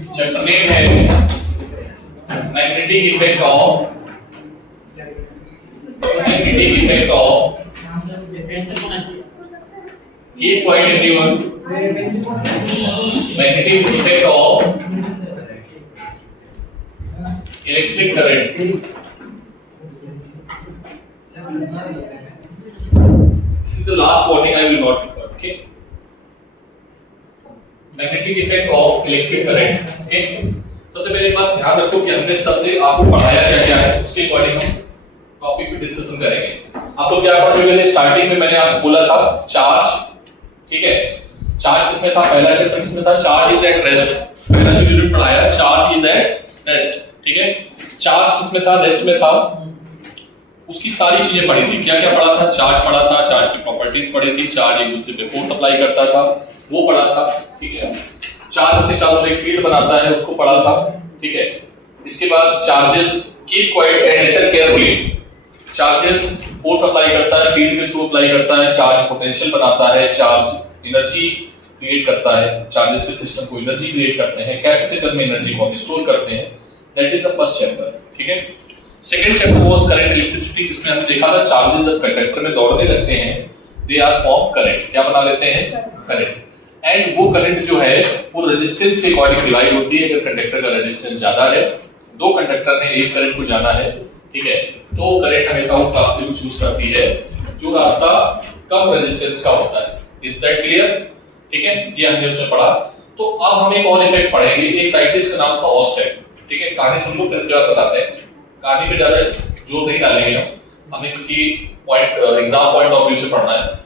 Chapter name है magnetic effect of keep quiet everyone. Magnetic effect of electric current. This is the last warning I will not record. Okay. Magnetic effect of electric current. Okay. सबसे पहले एक बात ध्यान रखो कि हमने सबने आपको पढ़ाया क्या है, उसके अकॉर्डिंग हम टॉपिक पे डिस्कशन करेंगे। आप लोग क्या पढ़ चुके थे? स्टार्टिंग में मैंने आपको बोला था चार्ज, ठीक है। चार्ज किसमें था? पहला चैप्टर किसमें था? Charge is at rest. पहला जो यूनिट पढ़ाया चार्ज इज एट रेस्ट, ठीक है। चार्ज किसमें था? रेस्ट में था। उसकी सारी चीजें पढ़ी थी। क्या क्या पढ़ा था? चार्ज पढ़ा था, चार्ज की प्रॉपर्टीज पढ़ी थी, चार्ज एक दूसरे पे फोर्स अप्लाई करता था वो पढ़ा था, ठीक है। चार्ज अपने चारों तरफ एक फील्ड बनाता है उसको पढ़ा था, ठीक है। इसके बाद charges, keep quiet and listen carefully. Charges force apply करता है, फील्ड के थ्रू अप्लाई करता है, चार्ज पोटेंशियल बनाता है, चार्ज एनर्जी क्रिएट करता है, चार्जेस के सिस्टम को एनर्जी क्रिएट करते हैं, कैपेसिटर में एनर्जी को स्टोर करते हैं। That is the first chapter, ठीक है। Second chapter was current electricity, जिसमें हमने देखा था चार्जेस जब कंडक्टर में दौड़ने लगते हैं दे आर फॉर्म करंट। क्या बना लेते हैं? करंट। एंड वो करंट जो है वो रेजिस्टेंस के अकॉर्डिंग डिवाइड होती है। अगर कंडक्टर का रेजिस्टेंस ज्यादा है, दो कंडक्टर ने एक करंट को जाना है, ठीक है, तो करंट हमेशा उस रास्ते को चूज करती है जो रास्ता कम रेजिस्टेंस का होता है। Is that clear? ठीक है, ये हमने उसमें पढ़ा। तो अब हम एक और इफेक्ट पढ़ेंगे। एक साइंटिस्ट का नाम था ऑस्टेड, ठीक है। कहानी सुन लो फिर इसके बाद बताते हैं। कहानी पे ज्यादा जोर नहीं डालेंगे हमें, क्योंकि point exam point of view से पढ़ना है।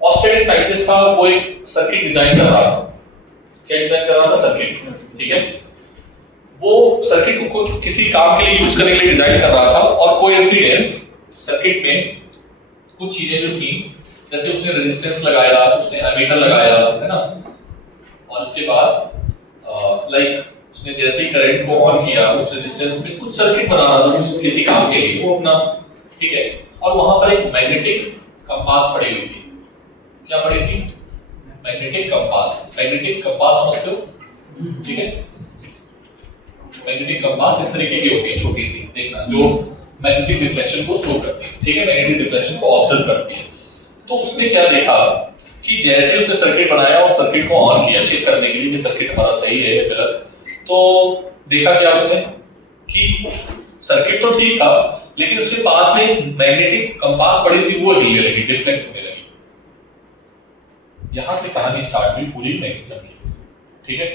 ऑस्टेड एक साइंटिस्ट था, वो एक सर्किट डिजाइन कर रहा था। क्या डिजाइन कर रहा था? सर्किट, ठीक है। वो सर्किट को किसी काम के लिए यूज करने के लिए डिजाइन कर रहा था, और कोइंसिडेंस सर्किट में कुछ चीजें जो थी, जैसे उसने रेजिस्टेंस लगाया, उसने एमीटर लगाया, है ना, और इसके बाद लाइक उसने जैसे ही करंट को ऑन किया उस रेजिस्टेंस में कुछ सर्किट बना रहा था किसी काम के लिए वो अपना, ठीक है। और वहां पर एक मैग्नेटिक कंपास पड़ी हुई थी। क्या पड़ी थी? Magnetic compass. मैग्नेटिक कंपास समझते हो? ठीक है। मैग्नेटिक कंपास इस तरीके की होती है, छोटी सी, देखना, जो मैग्नेटिक रिफ्लेक्शन को शो करती है, ठीक है, मैग्नेटिक रिफ्लेक्शन को ऑब्जर्व करती है। तो उसने क्या देखा कि जैसे उसने सर्किट बनाया और सर्किट को ऑन किया चेक करने के लिए कि सर्किट हमारा सही है या गलत, तो देखा क्या उसने कि सर्किट तो ठीक था, लेकिन उसके पास में मैग्नेटिक कंपास पड़ी थी, वो हिलने लगी, डिफ्लेक्ट होने लगी। यहां से कहानी स्टार्ट हुई पूरी मैग्नेटिज्म की, ठीक है।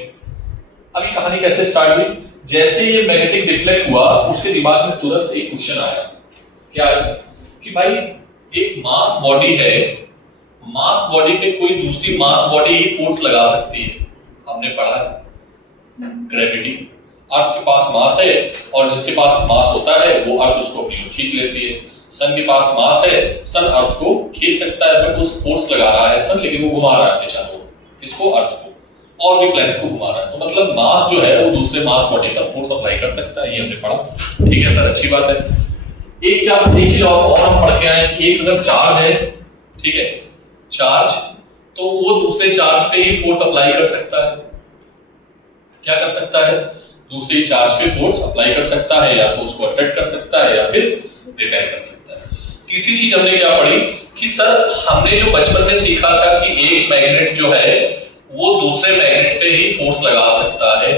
अभी कहानी कैसे स्टार्ट हुई? जैसे ये मैग्नेटिक डिफ्लेक्ट हुआ, उसके दिमाग में तुरंत एक क्वेश्चन आया। क्या? कि भाई एक मास बॉडी है, मास बॉडी पे कोई दूसरी मास बॉडी ही फोर्स लगा सकती है। हमने पढ़ा ग्रेविटी। अर्थ के पास मास है, और जिसके पास मास होता है वो अर्थ उसको अपनी ओर खींच लेती है। सन के पास मास है, सन अर्थ को खींच सकता है, बट उस फोर्स लगा रहा है सन, लेकिन वो घुमा रहा है अपने चारों ओर, इसको, अर्थ को, और भी प्लैनेट को घुमा रहा है। तो मतलब मास जो है वो दूसरे मास बॉडी पर फोर्स अप्लाई कर सकता है, ये हमने पढ़ा, ठीक है सर, अच्छी बात है। एक चीज और हम पढ़ के आए कि एक अगर चार्ज है, ठीक है, चार्ज, तो वो दूसरे चार्ज पे ही फोर्स अप्लाई कर सकता है। क्या कर सकता है? दूसरे चार्ज पे फोर्स अप्लाई कर सकता है, या तो उसको अट्रैक्ट कर सकता है या फिर रिपेल कर सकता है। तीसरी चीज हमने क्या पढ़ी कि सर हमने जो बचपन में सीखा था कि एक मैग्नेट जो है वो दूसरे मैग्नेट पे ही फोर्स लगा सकता है,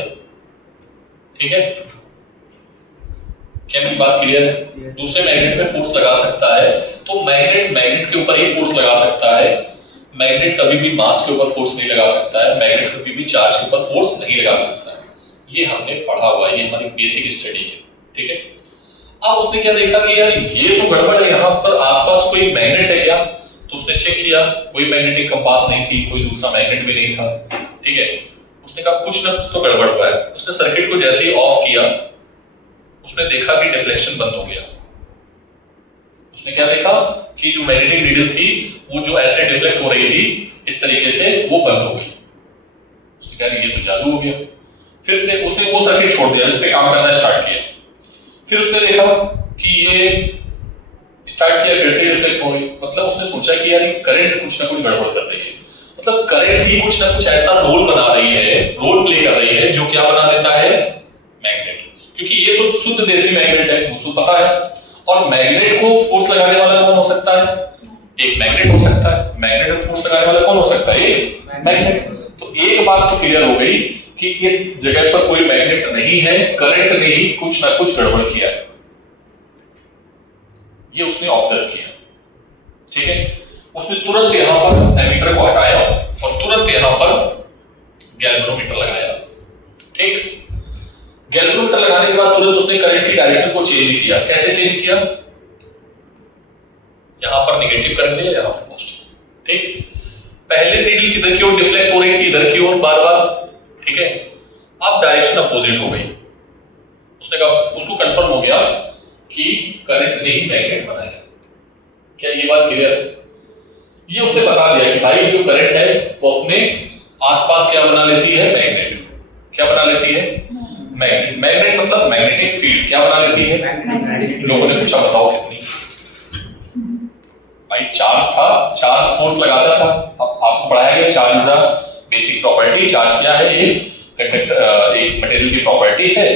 ठीक है। क्या मेरी बात क्लियर है? दूसरे मैग्नेट पे फोर्स लगा सकता है, तो मैग्नेट के ऊपर ही फोर्स लगा सकता है। मैग्नेट कभी भी मास के ऊपर फोर्स नहीं लगा सकता है, मैग्नेट कभी भी चार्ज के ऊपर फोर्स नहीं लगा सकता है। ये हमने पढ़ा हुआ है, ये हमारी बेसिक स्टडी है, ठीक है। अब उसने क्या देखा कि यार ये तो गड़बड़ है, यहाँ पर आसपास कोई मैग्नेट है क्या? तो उसने चेक किया, कोई मैग्नेटिक कंपास नहीं थी, कोई दूसरा मैग्नेट भी नहीं था, ठीक है। उसने कहा कुछ ना कुछ तो गड़बड़ हुआ है। उसने सर्किट को जैसे ही ऑफ किया, उसने देखा कि डिफ्लेक्शन बंद हो गया। उसने क्या देखा कि जो मैग्नेटिक नीडल थी वो जो ऐसे डिफ्लेक्ट हो रही थी इस तरीके से, वो बंद हो गई। उसने कहा ये तो जादू हो गया। फिर से उसने वो सर्किट छोड़ दिया, इस पे काम करना स्टार्ट किया। फिर उसने देखा कि ये स्टार्ट किया, फिर से रिफ्लेक्ट हो गई। मतलब उसने सोचा कि यार ये करंट कुछ ना कुछ गड़बड़ कर रही है। मतलब करंट ही कुछ ना कुछ ऐसा रोल बना रही है, रोल प्ले कर रही है, जो क्या बना देता है, मैग्नेट। क्योंकि ये तो शुद्ध देसी मैग्नेट है, मुझे पता है। और मैग्नेट को फोर्स लगाने वाला कौन हो सकता है, एक मैग्नेट हो सकता है। मैग्नेट को फोर्स लगाने वाला कौन हो सकता है, एक मैग्नेट। तो एक बात तो क्लियर हो गई कि इस जगह पर कोई मैग्नेट नहीं है, करंट ने ही कुछ ना कुछ गड़बड़ किया है, ये उसने ऑब्जर्व किया। ठीक है, उसने तुरंत यहां पर एमीटर को हटाया और तुरंत यहां पर गैल्वेनोमीटर लगाया। ठीक, गैल्वेनोमीटर लगाने के बाद तुरंत उसने करंट की डायरेक्शन को चेंज किया। कैसे चेंज किया, यहां पर नेगेटिव करंट दिया, यहां पर पॉजिटिव। ठीक, पहले नीडल किधर की ओर डिफ्लेक्ट हो रही थी, इधर की ओर बार बार। ठीक है, अब डायरेक्शन अपोजिट हो गई। उसने कहा, उसको कंफर्म हो गया कि करंट ने ही मैग्नेट बनाया। क्या ये बात क्लियर है? ये उसने बता दिया कि भाई जो करंट है वो अपने आसपास क्या बना लेती है, मैग्नेट। क्या बना लेती है, मैग्नेट। मैग्नेट मतलब मैग्नेटिक फील्ड क्या बना लेती है। लोगों ने पूछा बताओ कितनी, भाई चार्ज था, चार्ज फोर्स लगाता था। अब आपको पढ़ाया गया charge is a basic property. Charge क्या है, ये कंडक्टर एक मटेरियल की प्रॉपर्टी है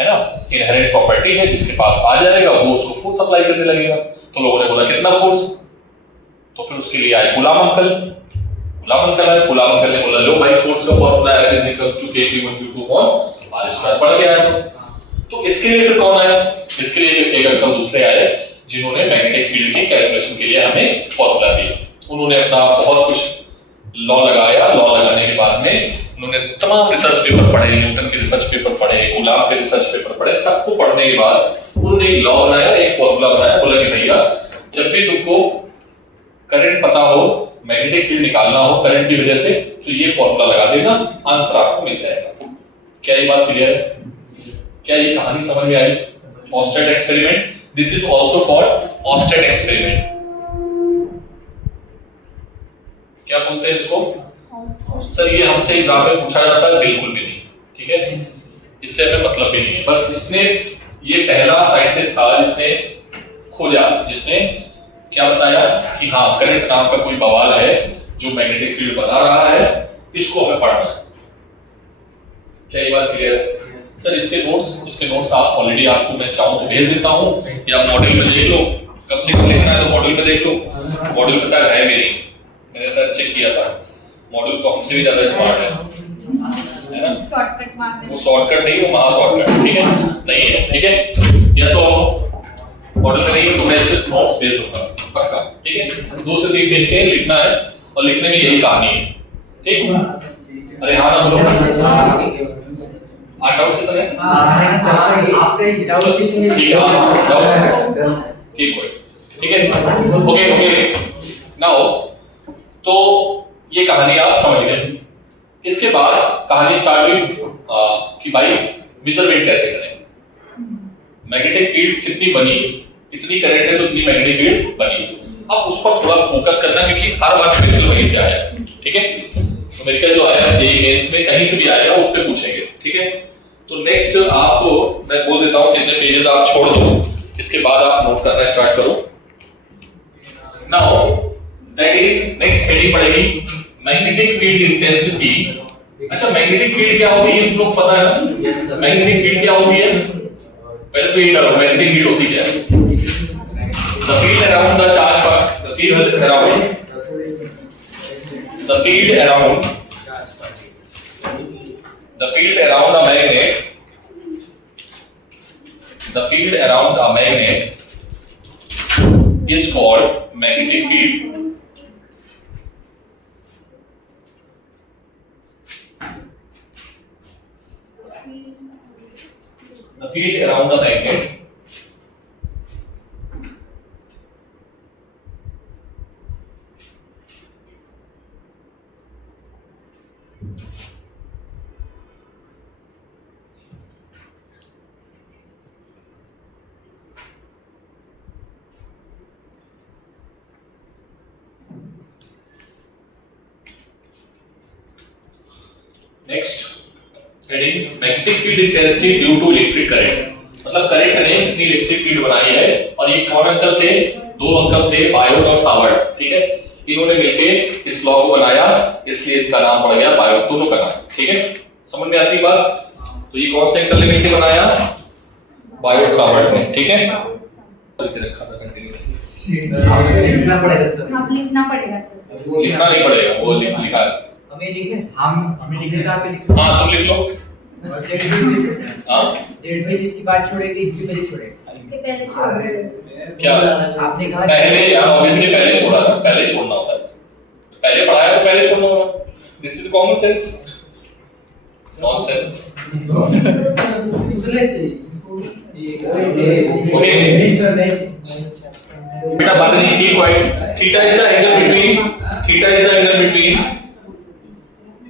ना, इनहेरेंट प्रॉपर्टी है। जिसके पास आ जाएगा वो उसको फोर्स अप्लाई करने लगेगा। तो लोगों ने बोला कितना फोर्स, तो फिर उसके लिए आए कूलाम अंकल। कूलाम अंकल आए, कूलाम अंकल ने बोला लो भाई फोर्स का फॉर्मूला है F equals to K1Q2 upon R square. पढ़ गया है। तो इसके लिए फिर कौन आया, इसके लिए एक अंकल दूसरे आए जिन्होंने मैग्नेटिक फील्ड की कैलकुलेशन के लिए हमें फॉर्मूला दिया। उन्होंने अपना बहुत कुछ लॉ लगाया। लॉ लगाने के बाद में उन्होंने तमाम रिसर्च पेपर पढ़े, न्यूटन के रिसर्च पेपर पढ़े, कूलाम के रिसर्च पेपर पढ़े। सबको पढ़ने के बाद उन्होंने एक लॉ बनाया, एक फॉर्मूला बनाया। बोला कि भैया जब भी तुमको करंट पता हो, मैग्नेटिक फील्ड निकालना हो करंट की वजह से, तो ये फॉर्मूला लगा देना, आंसर आपको मिल जाएगा। क्या ये बात क्लियर है? क्या ये कहानी समझ में आई? Oersted experiment, this is also called Oersted experiment. क्या बोलते हैं इसको? सर ये हमसे एग्जाम में पूछा जाता है, बिल्कुल भी नहीं। ठीक है, इससे हमें मतलब भी नहीं है। बस इसने, ये पहला साइंटिस्ट था जिसने खोजा, जिसने क्या बताया कि हाँ करंट नाम का कोई बवाल है जो मैग्नेटिक फील्ड बना रहा है, इसको हमें पढ़ना है। क्या ये बात क्लियर है? सर इसके नोट्स आप ऑलरेडी आपको मैं चाहूं तो भेज देता हूं, या मॉड्यूल में देख लो। कम से कम लिखना है तो मॉड्यूल में देख लो। मॉड्यूल में शायद है भी नहीं, मैंने सर चेक किया था। मॉड्यूल तो हमसे भी ज्यादा स्मार्ट है ना? वो शॉर्टकट नहीं, वो महा शॉर्टकट। ठीक है, नहीं है। ठीक है, यस और मॉड्यूल में नहीं तो मैं इसके नोट्स भेज दूंगा पक्का। ठीक है, 2 से 3 पेज के लिखना है और लिखने में यही कहानी है। ठीक, अरे हाँ ना बोलो। डाउट से सर है? है ना सर, आपके डाउट से ठीक है, डाउट ठीक है। ठीक है, ओके नाउ तो ये कहानी आप समझ गए। इसके बाद कहानी स्टार्ट हुई कि भाई मेजरमेंट कैसे करें। मैग्नेटिक फील्ड कितनी बनी, इतनी करंट है तो इतनी मैग्नेटिक फील्ड बनी। अब उस पर थोड़ा फोकस करना, क्योंकि हर बार मेडिकल वहीं से आया। ठीक है, तो मेडिकल जो आया जेईई मेंस में कहीं से भी आएगा उस पे पूछेंगे। ठीक है, तो नेक्स्ट आपको मैं बोल देता हूं कितने पेजेस आप छोड़ दो, इसके बाद आप नोट करना स्टार्ट करो। Now that is next heading पड़ेगी मैग्नेटिक फील्ड इंटेंसिटी। अच्छा, मैग्नेटिक फील्ड क्या होती है तुम लोग पता है ना? मैग्नेटिक फील्ड क्या होती है? पहले तो ये डालो, मैग्नेटिक फील्ड होती है the field around the charge part, the field around a magnet, the field around a magnet is called magnetic field. The field around the magnet next heading magnetic field intensity due to electric current. मतलब current ने कितनी electric field बनाई है। और ये कौन uncle थे? 2 uncle थे, बायोट और सावर्ट। ठीक है, इन्होंने मिलके इस लॉ को बनाया, इसलिए इसका नाम पड़ गया बायोट, दोनों का नाम। ठीक है, समझ में आती बात? तो ये कौन से एंगल ने मिलके बनाया? बायोट सावर्ट ने। ठीक है, रखा था कंटिन्यूअसली। लिखना पड़ेगा सर। अब लिखना पड़ेगा सर। लिखना नहीं पड़ेगा, वो लिखा है। हमें लिखे, हमें लिखने का पे लिखो। हाँ तुम लिख लो। हाँ डेट में जिसकी बात छोड़ेगी इसकी पहले छोड़ेगा। इसके पहले छोड़ देंगे। क्या आपने कहा पहले? यार ऑब्वियसली पहले छोड़ा था, पहले ही छोड़ना होता है। पहले पढ़ाया तो पहले छोड़ना होगा। This is common sense. Nonsense. Okay बेटा, बात नहीं की point. Theta is the angle between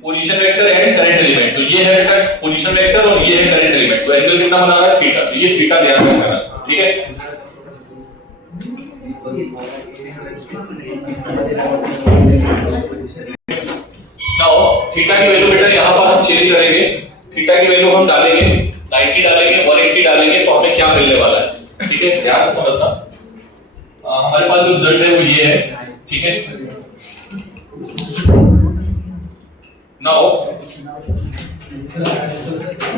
position vector and current element. तो ये है बेटा पोजीशन वेक्टर और ये है करंट एलिमेंट। तो एंगल कितना बना रहा है? थीटा। तो ये थीटा ध्यान रखना। ठीक है, नाउ थीटा की वैल्यू बेटा यहां पर हम चेंज करेंगे। थीटा की वैल्यू हम डालेंगे 90 डालेंगे, 180 डालेंगे, तो हमें क्या मिलने वाला है? ठीक है, ध्यान से समझना। हमारे पास जो रिजल्ट है वो ये है। ठीक है, नाउ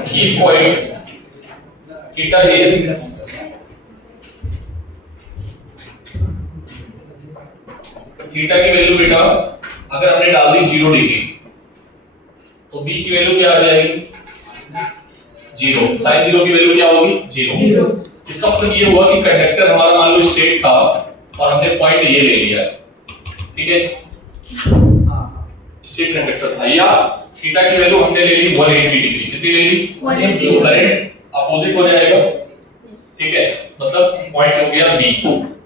की पॉइंट थीटा इज थीटा की वैल्यू बेटा अगर हमने डाल दी 0 डिग्री तो बी की वैल्यू क्या आ जाएगी? 0। sin 0 की वैल्यू क्या होगी? 0। इसका मतलब ये हुआ कि कंडक्टर हमारा मान लो स्ट्रेट था और हमने पॉइंट ये ले लिया। ठीक है, स्ट्रेट कंडक्टर था, या थीटा की वैल्यू हमने ले ली 180 डिग्री। कितनी ले ली? 180। तो करंट अपोजिट हो जाएगा। ठीक है, मतलब पॉइंट हो गया बी।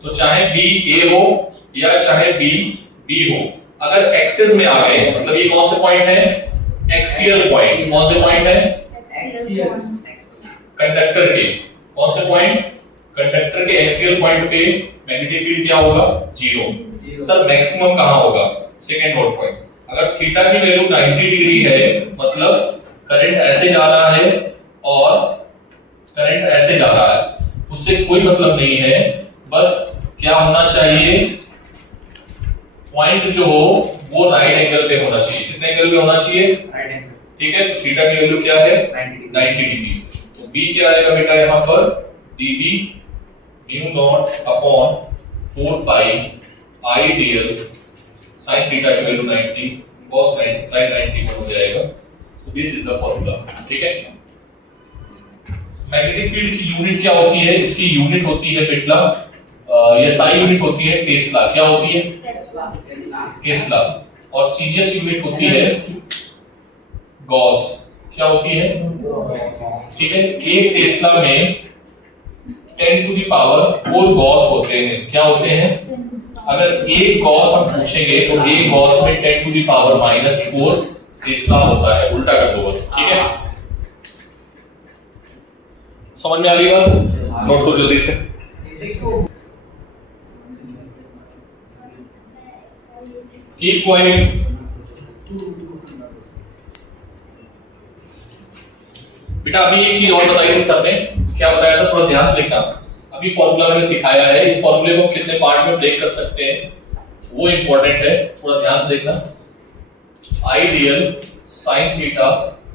तो चाहे बी ए हो या चाहे बी बी हो, अगर एक्सिस में आ गए मतलब ये कौन से पॉइंट है? Axial point. कौन से पॉइंट है? एक्सियल। कंडक्टर के कौन से पॉइंट? कंडक्टर के एक्सियल पॉइंट पे मैग्नेटिक फील्ड क्या होगा? 0। सर मैक्सिमम कहां होगा? Second note point. अगर थीटा की वैल्यू 90 डिग्री है मतलब करंट ऐसे जा रहा है और करंट ऐसे जा रहा है, उससे कोई मतलब नहीं है। बस क्या होना चाहिए? पॉइंट जो हो वो राइट एंगल पे होना चाहिए। कितने एंगल पे होना चाहिए? Right angle. ठीक है, तो थीटा की वैल्यू क्या है? 90 डिग्री। तो बी क्या आएगा बेटा यहां पर? db म्यू नॉट अपॉन 4 पाई आई dl sin थीटा की वैल्यू 90 cos 90 sin 90 हो जाएगा। तो दिस इज द फार्मूला। ठीक है, मैग्नेटिक फील्ड की यूनिट क्या होती है? इसकी यूनिट होती है बेटा ये साई यूनिट होती है टेस्ला। क्या होती है? टेस्ला। और सीजीएस यूनिट होती है गॉस। क्या होती है? ठीक है, एक टेस्ला में 10 टू द पावर 4 गॉस होते हैं। क्या होते हैं? अगर एक गॉस हम पूछेंगे तो एक गॉस में 10 टू द पावर -4 टेस्ला होता है। उल्टा कर दो बस। ठीक है, समझ में आ गई बात? नोट करो जल्दी से। की पॉइंट बेटा अभी एक चीज और बताई थी सर ने। क्या बताया था? थोड़ा ध्यान से लिखना। अभी फॉर्मूला मैंने सिखाया है, इस फॉर्मूले को कितने पार्ट में ब्रेक कर सकते हैं वो इंपॉर्टेंट है, थोड़ा ध्यान से देखना। Ideal sin theta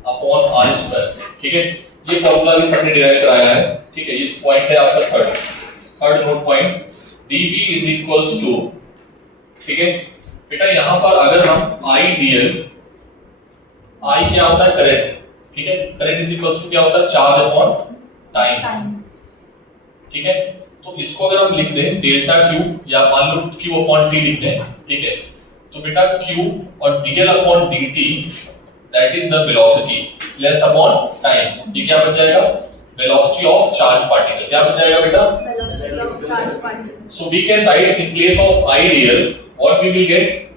upon r square. ठीक है, ये फॉर्मूला भी सर ने डिराइव कराया है। ठीक है, ये पॉइंट है आपका third note point dB is equals to. ठीक है बेटा, यहां पर अगर हम आइडियल I क्या होता है? करंट। ठीक है, करंट इज इक्वल्स टू क्या होता है? Charge upon time. ठीक है, तो इसको अगर हम लिख दें डेल्टा क्यू या मान लो क्यू अपॉन टी लिख दें। ठीक है, तो बेटा क्यू और dl upon dt that is the velocity length upon time. ये क्या बन जाएगा? Velocity of charge particle. क्या बन जाएगा बेटा? Velocity of charge particle. So we can write in place of ideal what we will get?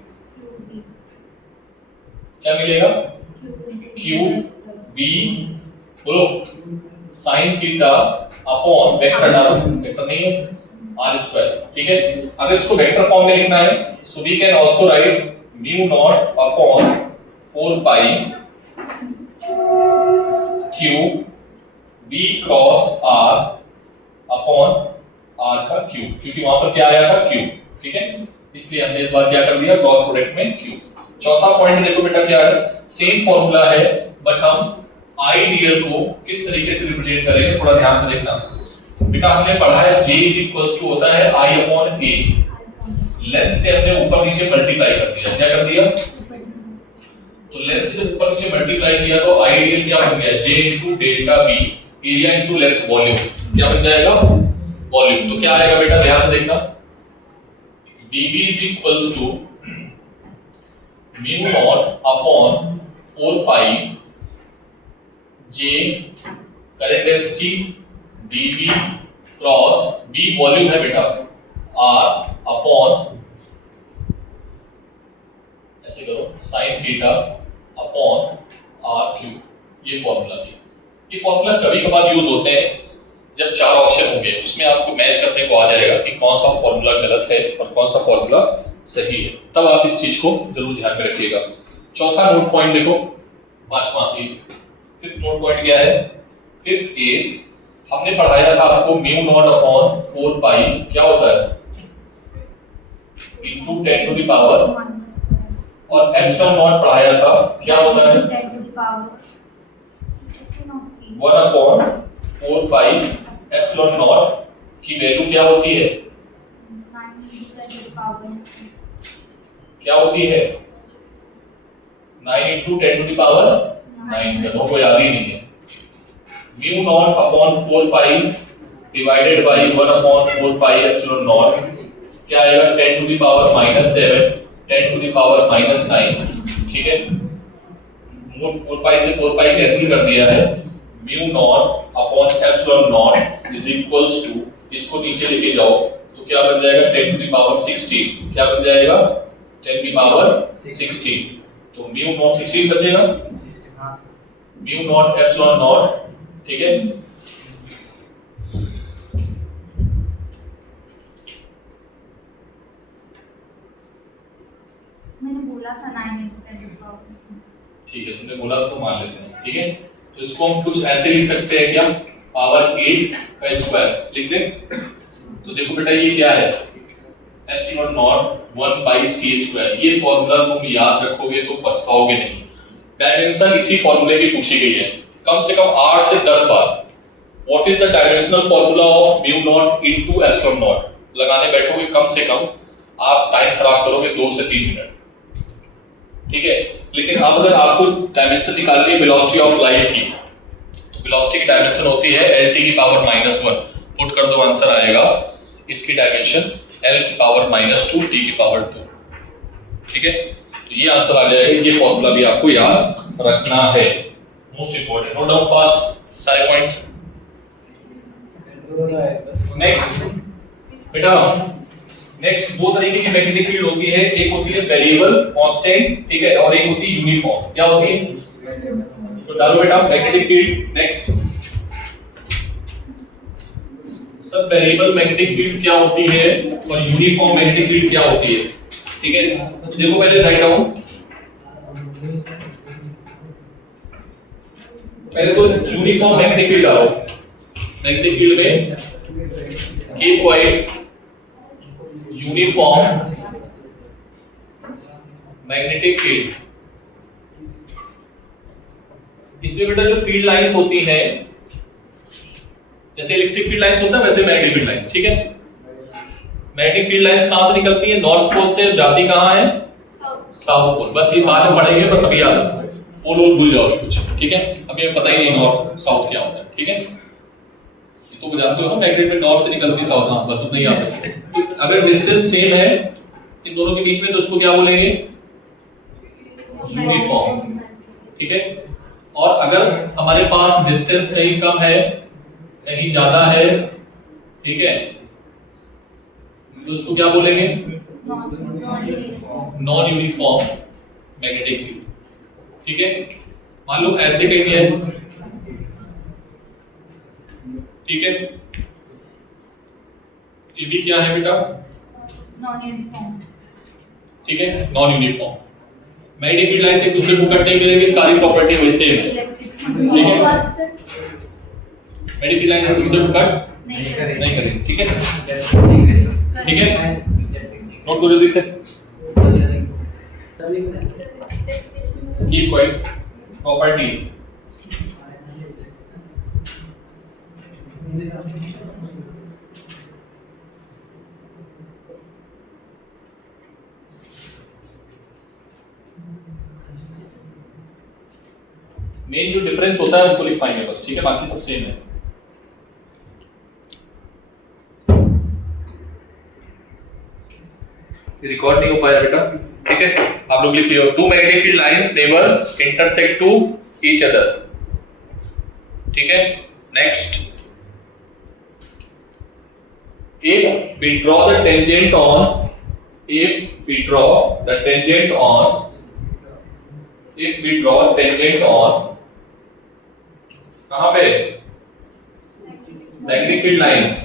क्या मिलेगा? q v बोलो sin थीटा अपॉन वेक्टर डालो, वेक्टर नहीं है r स्क्वायर। ठीक है, अगर इसको वेक्टर फॉर्म में लिखना है so we can also write mu naught upon 4 pi q v cross r upon r का q, क्योंकि वहां पर क्या आया था? q। ठीक है, इसलिए हमने इस बार क्या कर दिया, क्रॉस प्रोडक्ट में Q। चौथा पॉइंट देखो बेटा क्या है, सेम फॉर्मूला है बट हम आइडियल को किस तरीके से रिप्रेजेंट करेंगे, थोड़ा ध्यान से देखना बेटा। हमने पढ़ा है J होता है I/A, लेंथ से हमने ऊपर नीचे मल्टीप्लाई कर दिया, क्या कर दिया, तो लेंथ से जब ऊपर नीचे मल्टीप्लाई किया तो आइडियल क्या बन गया, J × delta B, area × length volume, क्या बन जाएगा, वॉल्यूम। तो क्या आएगा बेटा, ध्यान से देखना, dB = mu naught upon 4 pi J current density dB cross B volume है बेटा, R अपॉन ऐसे करो sin थीटा अपॉन R3। ये फॉर्मूला है। ये फॉर्मूला कभी कभार यूज होते हैं जब चार ऑप्शन होंगे, उसमें आपको मैच करने को आ जाएगा कि कौन सा फॉर्मूला गलत है और कौन सा फॉर्मूला सही है, तब आप इस चीज को जरूर ध्यान में रखिएगा। चौथा नोट पॉइंट देखो, पांचवा फिफ्थ नोट पॉइंट क्या है, फिफ्थ इज हमने पढ़ाया था आपको म्यू नॉट अपॉन 4 पाई क्या होता है इनटू 10 टू द पावर, और एप्सिलॉन नॉट पढ़ाया था क्या होता है 10 to the power 1 upon 4 pi epsilon not की वैल्यू क्या होती है, 9 to 10 to the power क्या होती है 9 into 10 to the power 9, दोनों को याद ही नहीं है। Mu naught upon 4 pi divided by 1 upon 4 pi epsilon not क्या आएगा 10 to the power -7, 10 to the power -9, ठीक है। 4 पाई से 4 पाई कैंसिल कर दिया है, mu naught upon epsilon naught is equals to, इसको नीचे लेके जाओ तो क्या बन जाएगा 10 to the power 16, क्या बन जाएगा 10 to the power 16, तो म्यू नॉट 16 बचेगा, म्यू नॉट एप्सिलॉन नॉट, ठीक है। मैंने बोला था 9 into 10 to the power, ठीक है, तुमने बोला तो मान लेते हैं, ठीक है। तो इसको हम कुछ ऐसे लिख सकते हैं क्या, पावर 8 का स्क्वायर लिख दें। तो देखो बेटा ये क्या है एप्सिलॉन नॉट 1/c², ये फॉर्मूला तुम याद रखोगे तो पछताओगे नहीं। डायमेंशन इसी फॉर्मूले की पूछी गई है कम से कम 8 से 10 बार। What is the dimensional formula of mu naught into epsilon naught, लगाने बैठोगे कम से कम आप टाइम खराब करोगे 2 से 3 मिनट, ठीक है। लेकिन अब अगर आपको डायमेंशन निकालनी है वेलोसिटी ऑफ लाइट की, तो वेलोसिटी की डायमेंशन होती है lt की पावर -1, पुट कर दो आंसर आएगा इसकी डायमेंशन l की पावर -2 t की पावर 2, ठीक है। तो ये आंसर आ जाएगा, ये फॉर्मूला भी आपको याद रखना है, most important. Note down fast सारे पॉइंट्स। नेक्स्ट बेटा, नेक्स्ट दो तरीके की मैग्नेटिक फील्ड होती है, एक होती है वेरिएबल कांस्टेंट, ठीक है, और एक होती है यूनिफॉर्म। क्या होती है, तो डालो बेटा मैग्नेटिक फील्ड। नेक्स्ट सब वेरिएबल मैग्नेटिक फील्ड क्या होती है और यूनिफॉर्म मैग्नेटिक फील्ड क्या होती है, ठीक है। तो देखो पहले राइट डाउन, पहले तो यूनिफॉर्म मैग्नेटिक फील्ड डालो। मैग्नेटिक फील्ड में keep quiet uniform magnetic field, इसमें बेटा जो फील्ड लाइंस होती हैं जैसे इलेक्ट्रिक फील्ड लाइंस होता है वैसे मैग्नेटिक फील्ड लाइंस, ठीक है। मैग्नेटिक फील्ड लाइंस कहां से निकलती है, नॉर्थ पोल से, जाती कहां है साउथ पोल। बस ये बाद में पढ़ेंगे, बस अभी याद पोल वोल भूल जाओगे कुछ, ठीक है। अभी हमें पता ही नहीं नॉर्थ साउथ क्या होता है, ठीक है। ये तो जानते हो ना मैग्नेट में नॉर्थ से निकलती है साउथ, हाँ बस उतना ही याद रखो। अगर डिस्टेंस सेम है इन दोनों के बीच में तो उसको क्या बोलेंगे यूनिफॉर्म, ठीक है। और अगर हमारे पास डिस्टेंस कहीं कम है कहीं ज्यादा है, ठीक है, तो उसको क्या बोलेंगे नॉन यूनिफॉर्म मैग्नेटिक फील्ड, ठीक है। मान लो ऐसे कहीं है, ठीक है, ये भी क्या है बेटा नॉन यूनिफॉर्म, ठीक है, non uniform. Magnetic field lines एक दूसरे को कट नहीं करेंगे, सारी प्रॉपर्टी वही सेम है, ठीक है। मैग्नेटिक फील्ड लाइन एक दूसरे को कट नहीं करेंगे, ठीक है, ठीक है। नोट करो जल्दी से। Keep quiet. प्रॉपर्टीज, मेन जो डिफरेंस होता है उनको लिख पाएंगे बस, ठीक है, बाकी सब सेम है। रिकॉर्ड नहीं हो पाया बेटा, ठीक है, आप लोग लिखिए। Two magnetic field lines never intersect to each other, ठीक है। Next, if we draw the tangent on, if we draw tangent on कहाँ पे, magnetic field lines,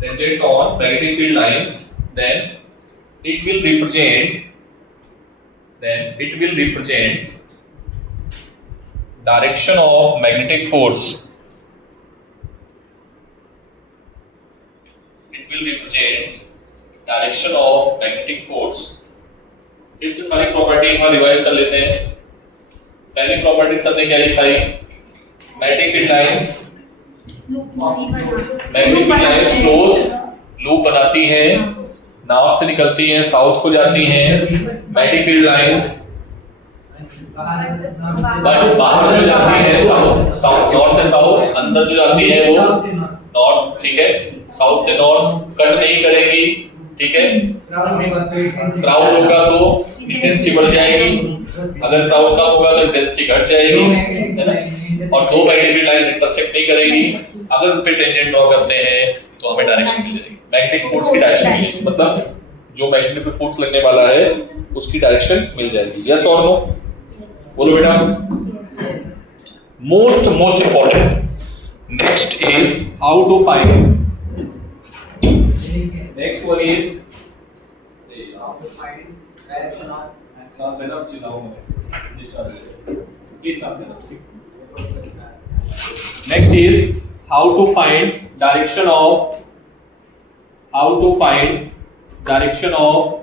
tangent on magnetic field lines, then it will represent direction of magnetic force. It will represent direction of magnetic force. फिर से सारी property एक बार revise कर लेते हैं। पहली प्रॉपर्टी सर ने क्या लिखाई, magnetic field lines, magnetic field lines close loop बनाती हैं, नॉर्थ से निकलती हैं, साउथ को जाती हैं। मैग्नेटिक फील्ड लाइंस बट बाहर जो जाती है साउथ, नॉर्थ से साउथ, अंदर जो जाती है वो नॉर्थ, ठीक है, साउथ से नॉर्थ कट नहीं करेगी, ठीक है। क्राउड होगा तो इंटेंसिटी बढ़ जाएगी, अगर क्राउड कम होगा तो इंटेंसिटी घट जाएगी, और दो मैग्नेटिक फील्ड लाइंस इंटरसेक्ट नहीं करेगी। अगर उन पे टेंजेंट ड्रॉ करते हैं तो हमें डायरेक्शन मिल जाएगी, मैग्नेटिक फोर्स की डायरेक्शन मिलेगी, मतलब जो मैग्नेटिक फोर्स लगने वाला है उसकी डायरेक्शन मिल जाएगी। यस और नो, बोलो बेटा। Most important, next is how to find, next one is साथ लेना, चिल्लाओ मत, इस साथ लेना। Next is how to find direction of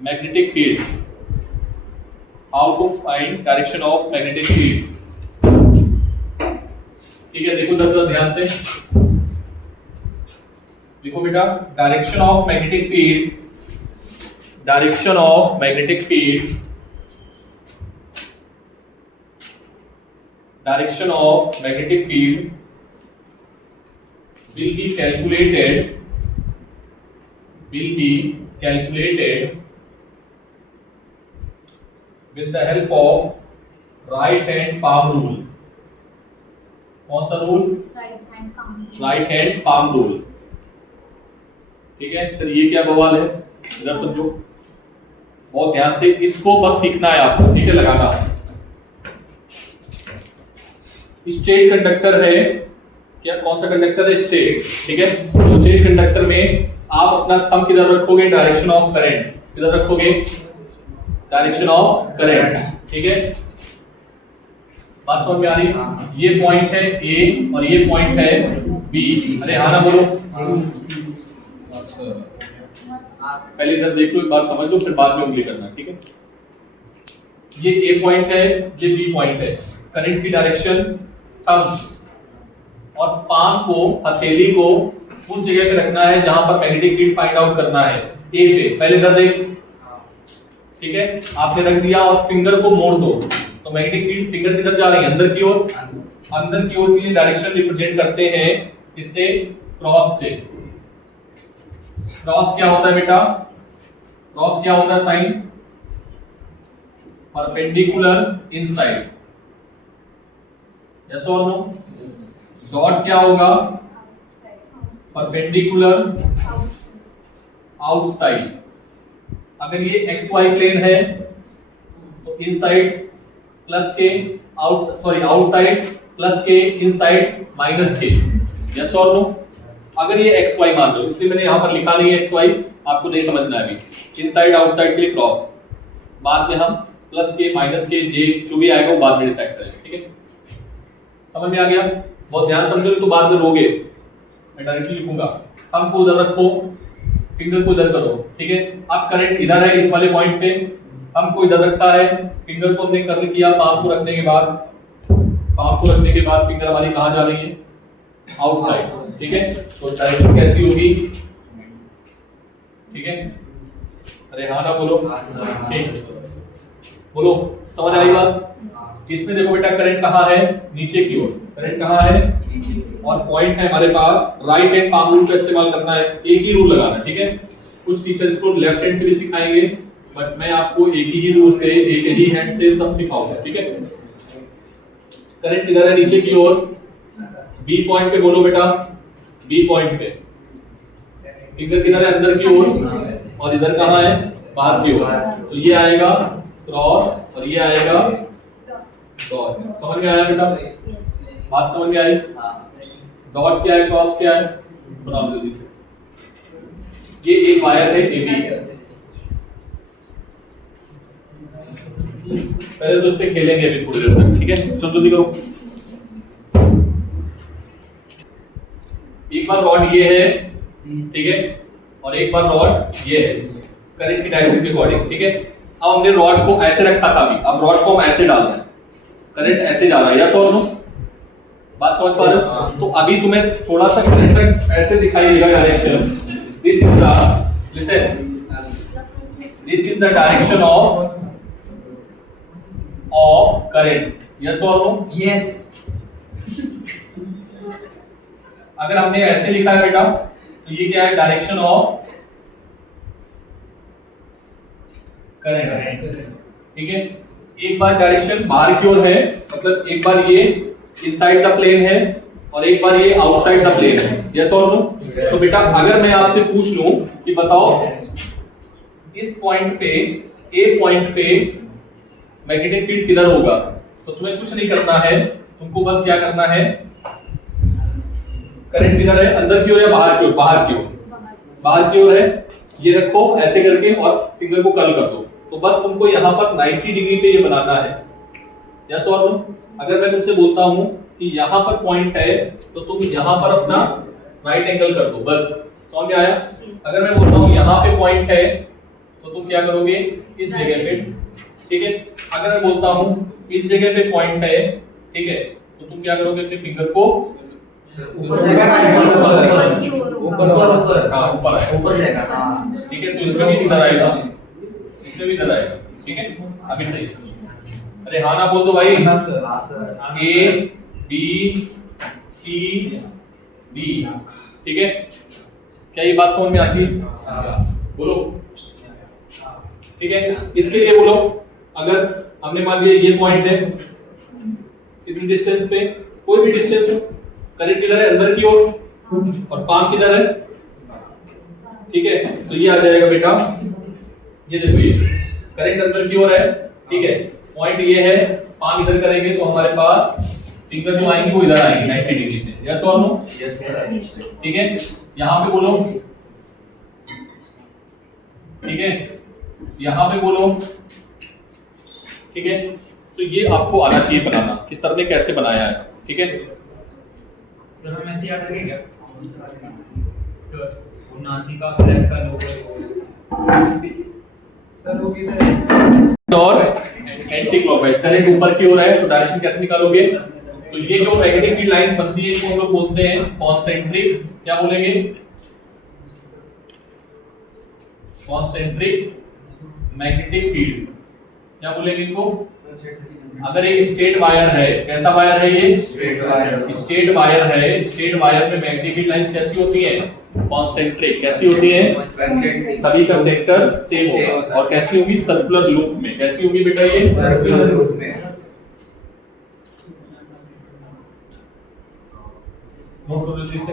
magnetic field, how to find direction of magnetic field, ठीक है। देखो जरा ध्यान से देखो बेटा, direction of magnetic field will be calculated with the help of right hand palm rule। कौन सा rule, right hand palm rule, ठीक है। सर ये क्या बवाल है, इधर समझो बहुत ध्यान से, इसको बस सीखना है आपको, ठीक है, लगाना। स्टेट कंडक्टर है क्या, कौन सा कंडक्टर है, स्टेट, ठीक है। तो स्टेट कंडक्टर में आप अपना थंब किधर रखोगे, डायरेक्शन ऑफ करंट, किधर रखोगे, डायरेक्शन ऑफ करंट, ठीक है। बात समझ में आ रही, ये पॉइंट है ए और ये पॉइंट है बी, अरे हाँ ना बोलो, पहले इधर देख लो, एक बार समझ लो, फिर बाद में उंगली करना, ठीक है। ये ए पॉइंट है, ये बी पॉइंट है, करंट की डायरेक्शन थंब और पाम को, हथेली को उस जगह पे रखना है जहां पर मैग्नेटिक फील्ड फाइंड आउट करना है, ए पे। पहले इधर देख, ठीक है, आपने रख दिया और फिंगर को मोड़ दो तो मैग्नेटिक फील्ड फिंगर किधर जा रही है, अंदर की ओर, अंदर की ओर की डायरेक्शन रिप्रेजेंट करते हैं इससे, क्रॉस से। क्रॉस क्या होता है बेटा, क्रॉस क्या होता है साइन, परपेंडिकुलर इनसाइड, यस और नो। डॉट क्या होगा, परपेंडिकुलर आउटसाइड। अगर ये एक्स वाई प्लेन है तो इनसाइड प्लस के, आउटसाइड प्लस के, इनसाइड माइनस के, यस और नो। अगर ये एक्स वाई मान लो, इसलिए मैंने यहां पर लिखा नहीं है एक्स वाई, आपको नहीं समझना है अभी। इनसाइड आउटसाइड के लिए क्रॉस, बाद में हम प्लस के, माइनस के, जे जो भी आएगा वो बाद में डिसाइड करेंगे, ठीक है। समझ में आ गया, बहुत ध्यान समझो तो बाद में रोगे, मैं डायरेक्टली लिखूंगा। थंब को उधर रखो, फिंगर को इधर करो, ठीक है। अब करंट इधर है इस वाले पॉइंट पे, हमको इधर रखा है, फिंगर को हमने कर किया, पाम को रखने के बाद फिंगर हमारी कहाँ जा रही है, आउटसाइड, ठीक है। तो डायरेक्शन कैसी होगी, ठीक है। अरे हाँ ना बोलो, ठीक बोलो, समझ आई बात। इसमें देखो बेटा करंट कहाँ है, नीचे की ओर, करंट कहाँ है, और पॉइंट है हमारे पास, राइट हैंड पाम रूल का इस्तेमाल करना है, एक ही रूल लगाना है, ठीक है। कुछ टीचर इसको लेफ्ट हैंड से भी सिखाएंगे, बट मैं आपको एक ही रूल से, एक ही हैंड से सब सिखाऊंगा, ठीक है। करंट किधर है, नीचे की ओर, बी पॉइंट पे बोलो बेटा, बी पॉइंट पे फिंगर किधर है, अंदर की ओर, और इधर कहाँ है, बाहर की ओर। तो ये आएगा क्रॉस और ये आएगा डॉट। समझ में आया बेटा, बात समझ में आई। डॉट क्या है, क्रॉस क्या है, बनाओ जल्दी से। ये एक वायर है एबी, पहले तो उस पे खेलेंगे अभी थोड़ी देर तक, ठीक है। चलो जल्दी करो। एक बार रॉड ये है, ठीक है, और एक बार रॉड ये है, करंट की डायरेक्शन के अकॉर्डिंग, ठीक है। अब हमने रॉड को ऐसे रखा था अभी, अब रॉड को हम ऐसे डाल रहे हैं, करंट ऐसे जा रहा है, यस और नो, बात समझ पा रहे हो। तो अभी तुम्हें थोड़ा सा करंट ऐसे दिखाई देगा direction, this is the, listen, this is the direction of current, yes और नो, यस। अगर हमने ऐसे लिखा है बेटा, तो ये क्या है, डायरेक्शन ऑफ करंट, ठीक है। एक बार डायरेक्शन बाहर की ओर है, मतलब एक बार ये इनसाइड द प्लेन है और एक बार ये आउटसाइड द प्लेन है, यस और नो। तो बेटा अगर मैं आपसे पूछ लूं कि बताओ इस पॉइंट पे, ए पॉइंट पे मैग्नेटिक फील्ड किधर होगा, तो तुम्हें कुछ नहीं करना है, तुमको बस क्या करना है, करंट किधर है, अंदर की ओर या बाहर की ओर, बाहर की ओर है, ये रखो ऐसे करके और फिंगर को कर्ल कर दो। तो बस तुमको यहाँ पर 90 डिग्री पे ये बनाना है, यस और नो। अगर मैं तुमसे बोलता हूँ कि यहाँ पर पॉइंट है, तो तुम यहाँ पर अपना राइट एंगल कर दो, बस समझ में आया। अगर मैं बोलता हूँ यहाँ पे पॉइंट है, तो तुम क्या करोगे, इस जगह पे, ठीक है। अगर मैं बोलता हूँ इस जगह पे पॉइंट है, ठीक है, तो तुम क्या करोगे, अपने फिंगर को ऊपर जाएगा, ऊपर जाएगा, हाँ, ठीक है। तो इसमें भी इधर आएगा, इसमें भी इधर आएगा, ठीक है। अभी सही, अरे हाँ ना बोल दो भाई, ए बी सी डी, ठीक है। क्या ये बात समझ में आती है, बोलो, ठीक है। इसके लिए बोलो, अगर हमने मान लिया ये पॉइंट है, इतनी डिस्टेंस पे, कोई भी डिस्टेंस हो, करंट किधर है, अंदर की ओर, और पाम किधर है, ठीक है। तो ये आ जाएगा बेटा, ये देखो, ये करंट अंदर की ओर है, ठीक है, पॉइंट ये है, पाम इधर करेंगे तो हमारे पास फिंगर जो आएंगी वो इधर आएंगी 90 डिग्री पे, यस और नो, यस सर, ठीक है। यहाँ पे बोलो, ठीक है, यहाँ पे बोलो, ठीक है। तो ये आपको आना चाहिए बनाना कि सर ने कैसे बनाया है, ठीक है। सर हम ऐसे याद रखेंगे सर, वो नासी का फ्लैग का लोगो सर, वो किधर है, और एंटी क्लॉकवाइज करंट ऊपर की ओर है, तो डायरेक्शन कैसे निकालोगे, तो ये जो मैग्नेटिक फील्ड लाइंस बनती है इसको हम लोग बोलते हैं कॉन्सेंट्रिक, क्या बोलेंगे, कॉन्सेंट्रिक मैग्नेटिक फील्ड, क्या बोलेंगे इनको। अगर एक स्ट्रेट वायर है, कैसा वायर है ये, स्ट्रेट वायर है, स्ट्रेट वायर में मैग्नेटिक फील्ड लाइंस कैसी होती हैं, कॉन्सेंट्रिक, कैसी होती है, सभी का सेक्टर सेम होगा, और कैसी होगी, सर्कुलर लूप में, कैसी होगी बेटा, ये सर्कुलर लूप में। नोट करो जल्दी से,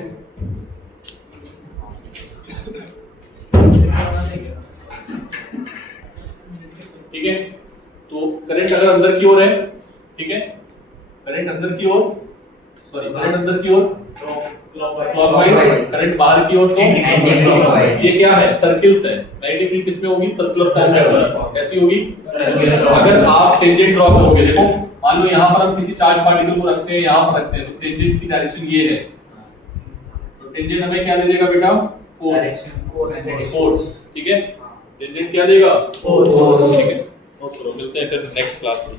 ठीक है। तो करंट अगर अंदर की ओर है, ठीक है, करंट अंदर की ओर, सॉरी करंट अंदर की ओर क्लॉकवाइज, करंट बाहर की ओर तो एंटी। ये क्या है, सर्किल्स है, मैग्नेटिक फील्ड किसमें होगी, सर्कुलर साइड में, कैसी होगी, अगर आप टेंजेंट ड्रॉ करोगे, देखो मान लो यहाँ पर हम किसी चार्ज पार्टिकल को रखते हैं, यहाँ पर रखते हैं, तो टेंजेंट की डायरेक्शन ये है, तो टेंजेंट हमें क्या दे देगा बेटा, फोर्स, ठीक है। टेंजेंट क्या देगा? फोर्स। ठीक है, नोट करो, मिलते हैं फिर नेक्स्ट क्लास में।